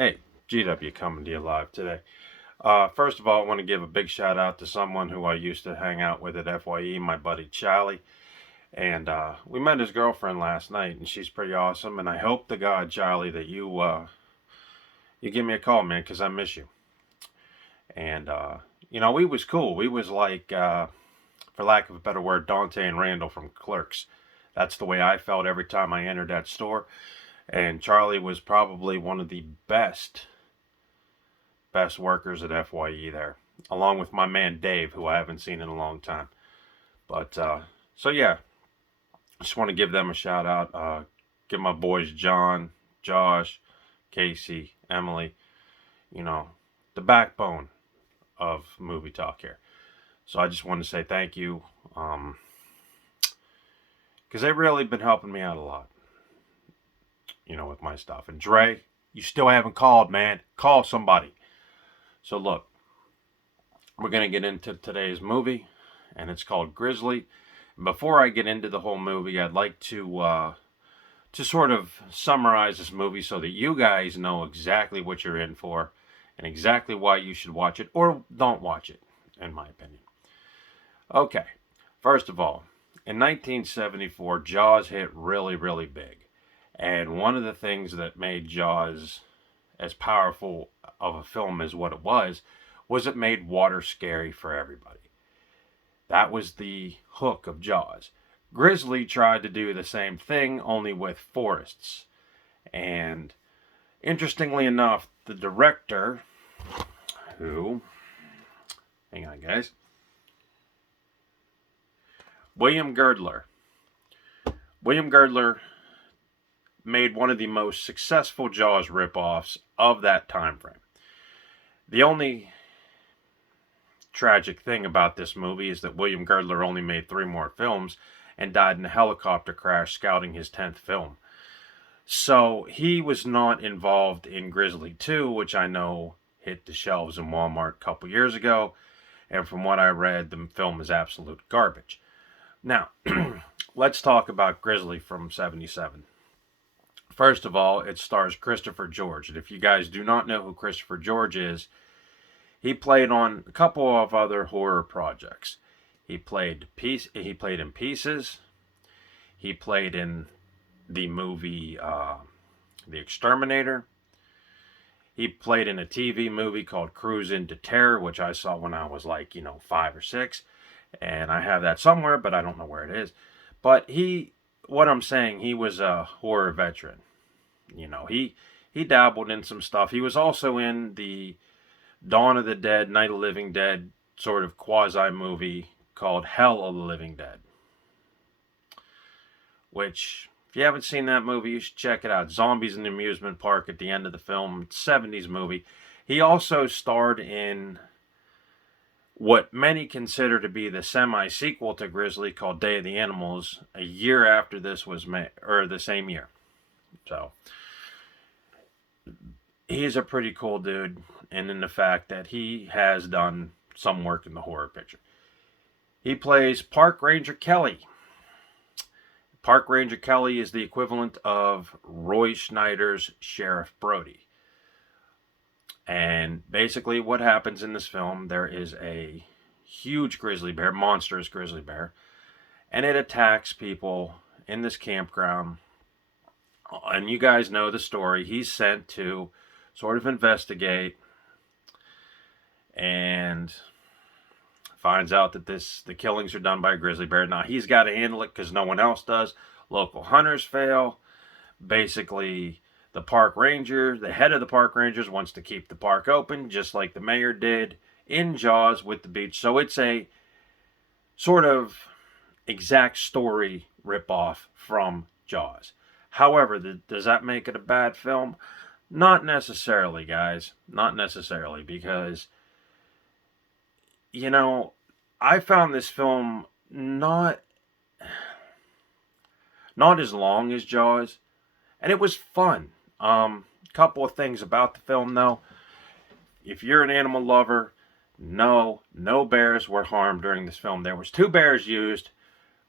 Hey, GW coming to you live today. First of all, I want to give a big shout out to someone who I used to hang out with at FYE, my buddy Charlie. And we met his girlfriend last night, and she's pretty awesome. And I hope to God, Charlie, that you give me a call, man, because I miss you. And we was cool. We was like, for lack of a better word, Dante and Randall from Clerks. That's the way I felt every time I entered that store. And Charlie was probably one of the best workers at FYE there, along with my man Dave, who I haven't seen in a long time. But so yeah, just want to give them a shout out. Give my boys John, Josh, Casey, Emily, the backbone of Movie Talk here. So I just want to say thank you, because they've really been helping me out a lot, with my stuff. And Dre, you still haven't called, man. Call somebody. So look, we're going to get into today's movie, and it's called Grizzly. And before I get into the whole movie, I'd like to sort of summarize this movie so that you guys know exactly what you're in for and exactly why you should watch it or don't watch it, in my opinion. Okay, first of all, in 1974, Jaws hit really, really big. And one of the things that made Jaws as powerful of a film as what it was it made water scary for everybody. That was the hook of Jaws. Grizzly tried to do the same thing, only with forests. And interestingly enough, the director, hang on guys, William Girdler made one of the most successful Jaws ripoffs of that time frame. The only tragic thing about this movie is that William Girdler only made 3 more films and died in a helicopter crash scouting his 10th film. So he was not involved in Grizzly 2, which I know hit the shelves in Walmart a couple years ago. And from what I read, the film is absolute garbage. Now, let's talk about Grizzly from 77. First of all, it stars Christopher George. And if you guys do not know who Christopher George is, he played on a couple of other horror projects. He played in Pieces. He played in the movie The Exterminator. He played in a TV movie called Cruise into Terror, which I saw when I was 5 or 6. And I have that somewhere, but I don't know where it is. But he was a horror veteran. He dabbled in some stuff. He was also in the Dawn of the Dead, Night of the Living Dead sort of quasi movie called Hell of the Living Dead. Which, if you haven't seen that movie, you should check it out. Zombies in the amusement park at the end of the film. 70s movie. He also starred in what many consider to be the semi-sequel to Grizzly called Day of the Animals a year after this was made, or the same year. So, he's a pretty cool dude, and in the fact that he has done some work in the horror picture. He plays Park Ranger Kelly. Park Ranger Kelly is the equivalent of Roy Schneider's Sheriff Brody. And basically what happens in this film, there is a huge grizzly bear, monstrous grizzly bear, and it attacks people in this campground. And you guys know the story. He's sent to sort of investigate and finds out that the killings are done by a grizzly bear. Now, he's got to handle it because no one else does. Local hunters fail. Basically, the park ranger, the head of the park rangers, wants to keep the park open, just like the mayor did in Jaws with the beach. So it's a sort of exact story ripoff from Jaws. However, does that make it a bad film? Not necessarily, guys. Not necessarily, because, I found this film not as long as Jaws, and it was fun. Couple of things about the film, though. If you're an animal lover, no bears were harmed during this film. There was 2 bears used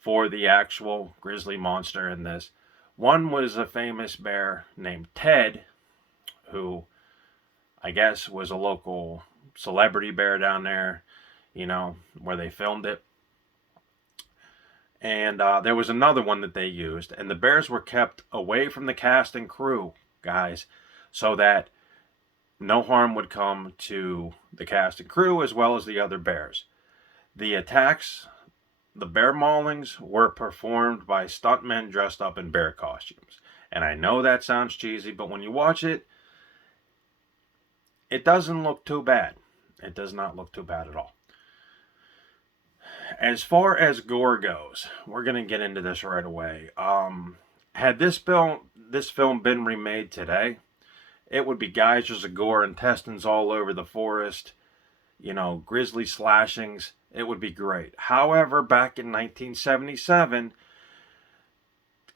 for the actual grizzly monster in this. One was a famous bear named Ted, who I guess, was a local celebrity bear down there, where they filmed it. And there was another one that they used, and the bears were kept away from the cast and crew, guys, so that no harm would come to the cast and crew as well as the other bears. The attacks, the bear maulings, were performed by stuntmen dressed up in bear costumes. And I know that sounds cheesy, but when you watch it, it doesn't look too bad. It does not look too bad at all. As far as gore goes, we're going to get into this right away. Had this film been remade today, it would be geysers of gore, intestines all over the forest, grizzly slashings. It would be great. However, back in 1977,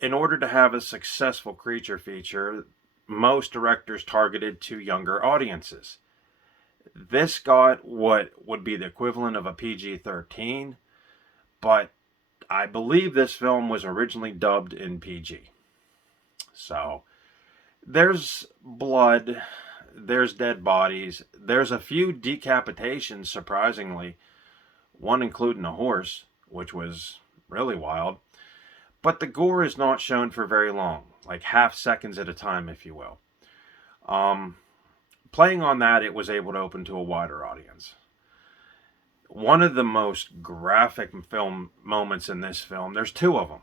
in order to have a successful creature feature, most directors targeted to younger audiences. This got what would be the equivalent of a PG-13, but I believe this film was originally dubbed in PG. So, there's blood, there's dead bodies, there's a few decapitations, surprisingly, one including a horse, which was really wild. But the gore is not shown for very long, like half seconds at a time, if you will. Playing on that, it was able to open to a wider audience. One of the most graphic film moments in this film, there's two of them.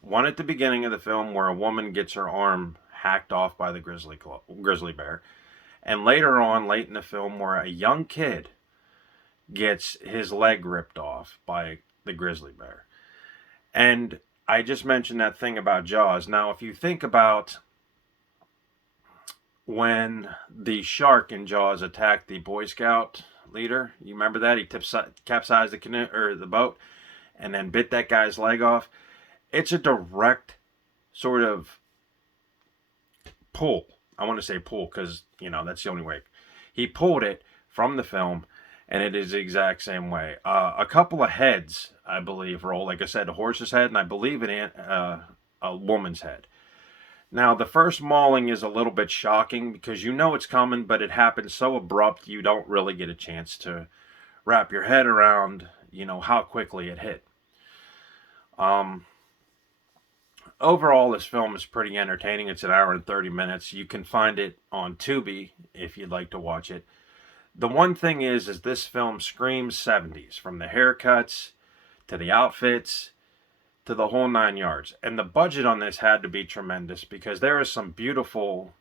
One at the beginning of the film where a woman gets her arm hacked off by the grizzly bear. And later on, late in the film, where a young kid gets his leg ripped off by the grizzly bear. And I just mentioned that thing about Jaws. Now, if you think about when the shark in Jaws attacked the Boy Scout leader, you remember that? He capsized the canoe or the boat and then bit that guy's leg off. It's a direct sort of pull. I want to say pull because, that's the only way. He pulled it from the film, and it is the exact same way. A couple of heads, I believe, roll. Like I said, a horse's head, and I believe a woman's head. Now, the first mauling is a little bit shocking because it's coming, but it happens so abrupt you don't really get a chance to wrap your head around, how quickly it hit. Overall, this film is pretty entertaining. It's an hour and 30 minutes. You can find it on Tubi if you'd like to watch it. The one thing is this film screams 70s, from the haircuts to the outfits to the whole 9 yards. And the budget on this had to be tremendous because there are some beautiful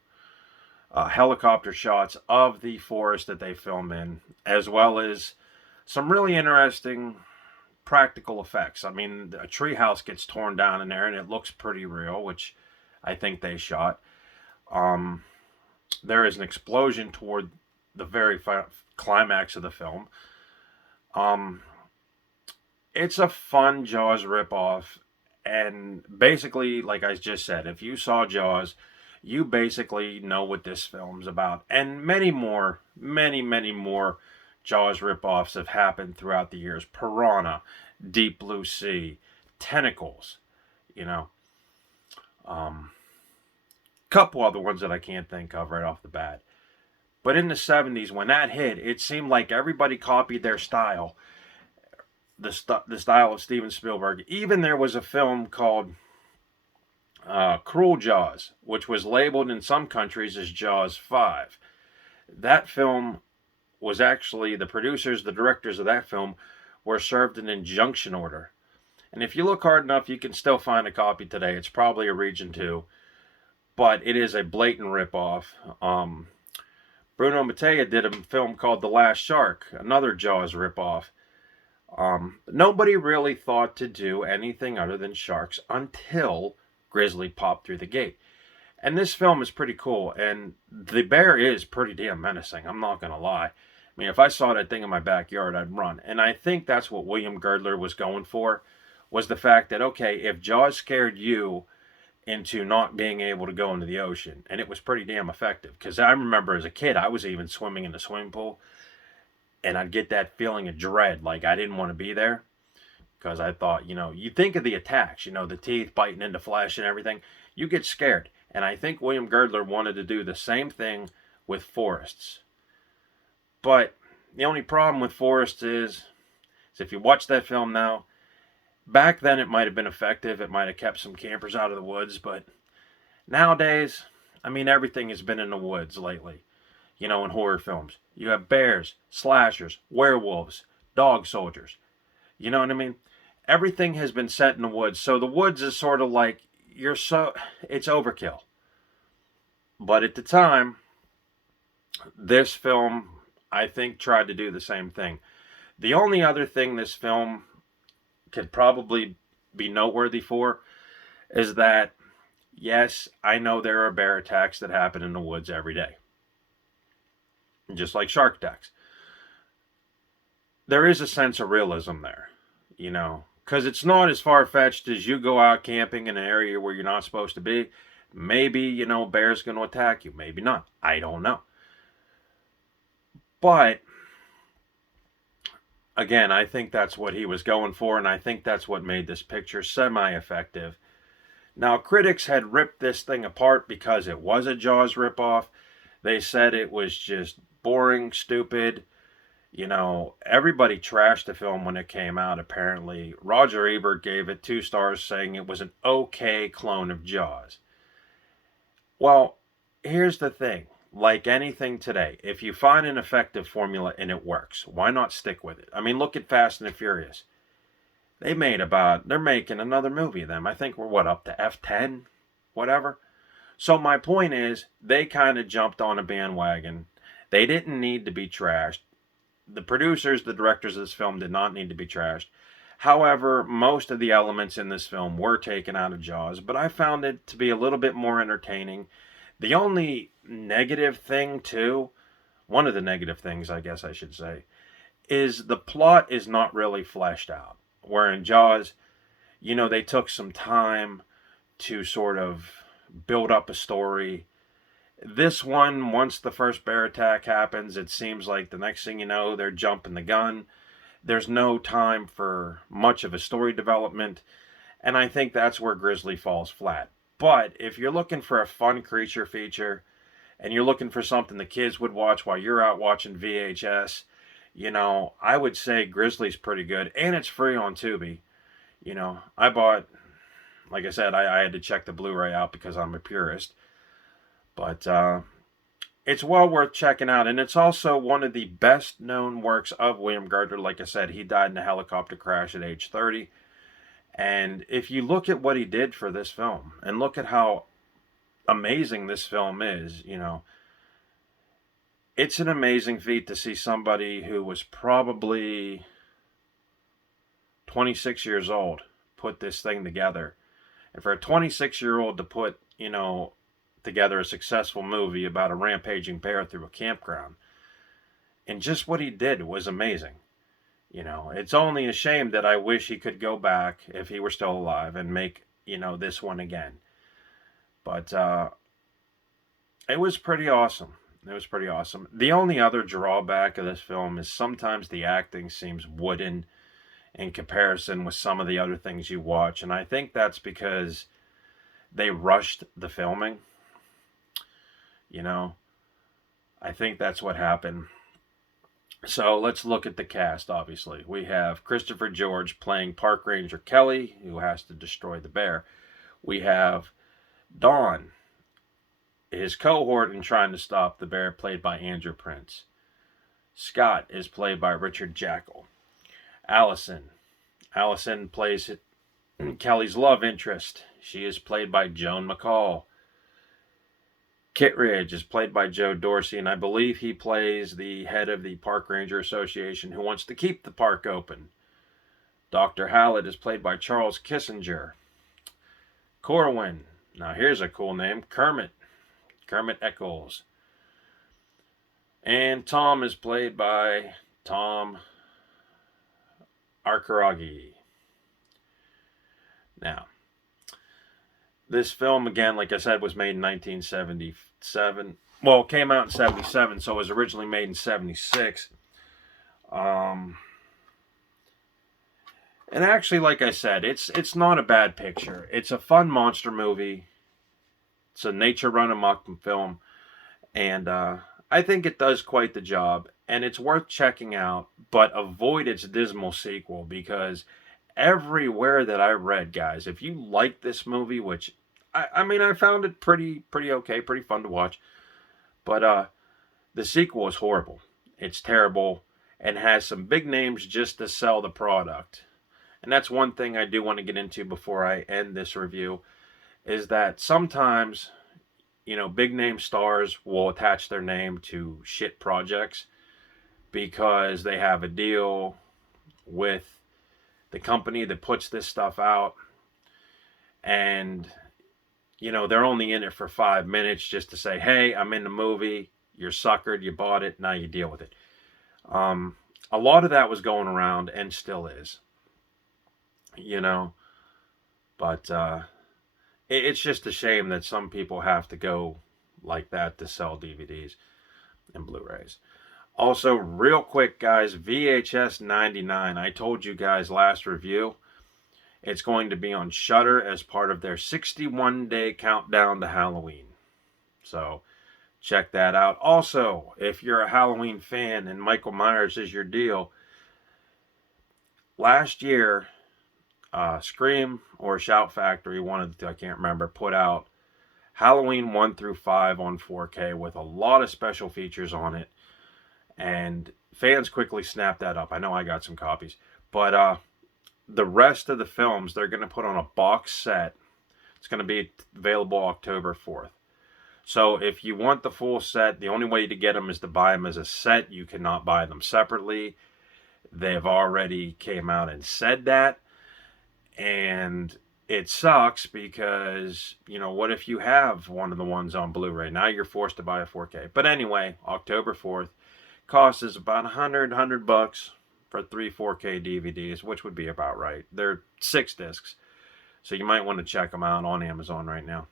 helicopter shots of the forest that they film in, as well as some really interesting practical effects. I mean, a treehouse gets torn down in there and it looks pretty real, which I think they shot. There is an explosion toward the very climax of the film. It's a fun Jaws ripoff, and basically, like I just said, if you saw Jaws, you basically know what this film's about. And many more Jaws ripoffs have happened throughout the years. Piranha, Deep Blue Sea, Tentacles, couple other ones that I can't think of right off the bat. But in the 70s, when that hit, it seemed like everybody copied their style. The style of Steven Spielberg. Even there was a film called Cruel Jaws, which was labeled in some countries as Jaws 5. That film was actually, the directors of that film were served an injunction order. And if you look hard enough, you can still find a copy today. It's probably a Region 2. But it is a blatant ripoff. Bruno Mattei did a film called The Last Shark, another Jaws ripoff. Nobody really thought to do anything other than sharks until Grizzly popped through the gate. And this film is pretty cool, and the bear is pretty damn menacing, I'm not going to lie. I mean, if I saw that thing in my backyard, I'd run. And I think that's what William Girdler was going for, was the fact that, okay, if Jaws scared you into not being able to go into the ocean, and it was pretty damn effective, because I remember as a kid, I was even swimming in the swimming pool, and I'd get that feeling of dread, like I didn't want to be there, because I thought, you think of the attacks, the teeth biting into flesh and everything, you get scared. And I think William Girdler wanted to do the same thing with forests. But the only problem with Forrest is if you watch that film now, back then it might have been effective. It might have kept some campers out of the woods. But nowadays, I mean, everything has been in the woods lately. You know, in horror films, you have bears, slashers, werewolves, dog soldiers. You know what I mean? Everything has been set in the woods. So the woods is sort of like, it's overkill. But at the time, this film, I think, tried to do the same thing. The only other thing this film could probably be noteworthy for is that, yes, I know there are bear attacks that happen in the woods every day, just like shark attacks. There is a sense of realism there, you know, because it's not as far-fetched as you go out camping in an area where you're not supposed to be. Maybe, you know, bear's going to attack you. Maybe not. I don't know. But, again, I think that's what he was going for, and I think that's what made this picture semi-effective. Now, critics had ripped this thing apart because it was a Jaws ripoff. They said it was just boring, stupid. You know, everybody trashed the film when it came out, apparently. Roger Ebert gave it 2 stars, saying it was an okay clone of Jaws. Well, here's the thing. Like anything today, if you find an effective formula and it works, why not stick with it? I mean, look at Fast and the Furious. They're making another movie of them. I think we're, up to F10? Whatever. So my point is, they kind of jumped on a bandwagon. They didn't need to be trashed. The producers, the directors of this film did not need to be trashed. However, most of the elements in this film were taken out of Jaws, but I found it to be a little bit more entertaining. The only negative thing, too, one of the negative things, I guess I should say, is the plot is not really fleshed out. Where in Jaws, you know, they took some time to sort of build up a story. This one, once the first bear attack happens, it seems like the next thing you know, they're jumping the gun. There's no time for much of a story development, and I think that's where Grizzly falls flat. But if you're looking for a fun creature feature, and you're looking for something the kids would watch while you're out watching VHS, you know, I would say Grizzly's pretty good, and it's free on Tubi. You know, I bought, like I said, I had to check the Blu-ray out because I'm a purist. But it's well worth checking out, and it's also one of the best known works of William Gardner. Like I said, he died in a helicopter crash at age 30. And if you look at what he did for this film, and look at how amazing this film is, you know, it's an amazing feat to see somebody who was probably 26 years old put this thing together. And for a 26-year-old to put, you know, together a successful movie about a rampaging bear through a campground. And just what he did was amazing. You know, it's only a shame that I wish he could go back, if he were still alive, and make, you know, this one again. But it was pretty awesome. It was pretty awesome. The only other drawback of this film is sometimes the acting seems wooden in comparison with some of the other things you watch. And I think that's because they rushed the filming. You know, I think that's what happened. So let's look at the cast, obviously. We have Christopher George playing Park Ranger Kelly, who has to destroy the bear. We have Don, his cohort in trying to stop the bear, played by Andrew Prince. Scott is played by Richard Jackal. Allison plays Kelly's love interest. She is played by Joan McCall. Kittredge is played by Joe Dorsey, and I believe he plays the head of the Park Ranger Association who wants to keep the park open. Dr. Hallett is played by Charles Kissinger. Corwin, now here's a cool name, Kermit Eccles. And Tom is played by Tom Arkaragi. Now, this film, again, like I said, was made in 1977. Well, it came out in 77, so it was originally made in 76. And actually, like I said, it's not a bad picture. It's a fun monster movie. It's a nature run amok film. And I think it does quite the job. and it's worth checking out, but avoid its dismal sequel because everywhere that I read, guys, if you like this movie, which I mean, I found it pretty okay, pretty fun to watch, but the sequel is horrible. It's terrible and has some big names just to sell the product. And that's one thing I do want to get into before I end this review is that sometimes, big name stars will attach their name to shit projects because they have a deal with the company that puts this stuff out, and they're only in it for 5 minutes just to say, hey, I'm in the movie, you're suckered, you bought it, now you deal with it. A lot of that was going around and still is, but it's just a shame that some people have to go like that to sell DVDs and Blu-rays. Also, real quick, guys, VHS 99. I told you guys last review, it's going to be on Shudder as part of their 61-day countdown to Halloween. So, check that out. Also, if you're a Halloween fan and Michael Myers is your deal, last year, Scream or Shout Factory, one of the two, I can't remember, put out Halloween 1 through 5 on 4K with a lot of special features on it. And fans quickly snapped that up. I know I got some copies. But the rest of the films, they're going to put on a box set. It's going to be available October 4th. So if you want the full set, the only way to get them is to buy them as a set. You cannot buy them separately. They've already came out and said that. And it sucks because, what if you have one of the ones on Blu-ray? Now you're forced to buy a 4K. But anyway, October 4th. Cost is about $100 for 3 4K DVDs, which would be about right. They're 6 discs, so you might want to check them out on Amazon right now.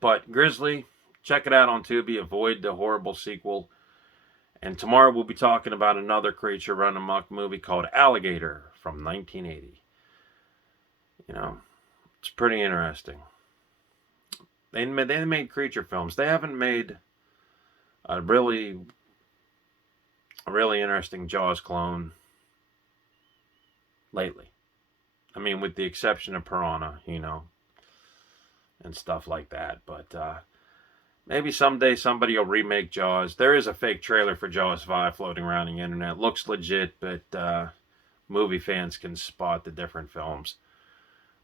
But Grizzly, check it out on Tubi. Avoid the horrible sequel. And tomorrow we'll be talking about another creature run amok movie called Alligator from 1980. It's pretty interesting. They made creature films. They haven't made a really interesting Jaws clone lately. I mean, with the exception of Piranha, and stuff like that. But maybe someday somebody will remake Jaws. There is a fake trailer for Jaws 5 floating around the internet. Looks legit, but movie fans can spot the different films.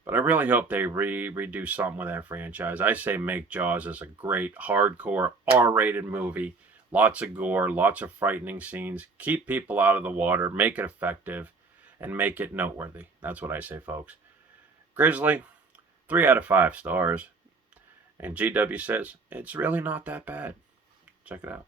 But I really hope they redo something with that franchise. I say make Jaws as a great, hardcore, R-rated movie. Lots of gore, lots of frightening scenes. Keep people out of the water, make it effective, and make it noteworthy. That's what I say, folks. Grizzly, 3 out of 5 stars. And GW says, it's really not that bad. Check it out.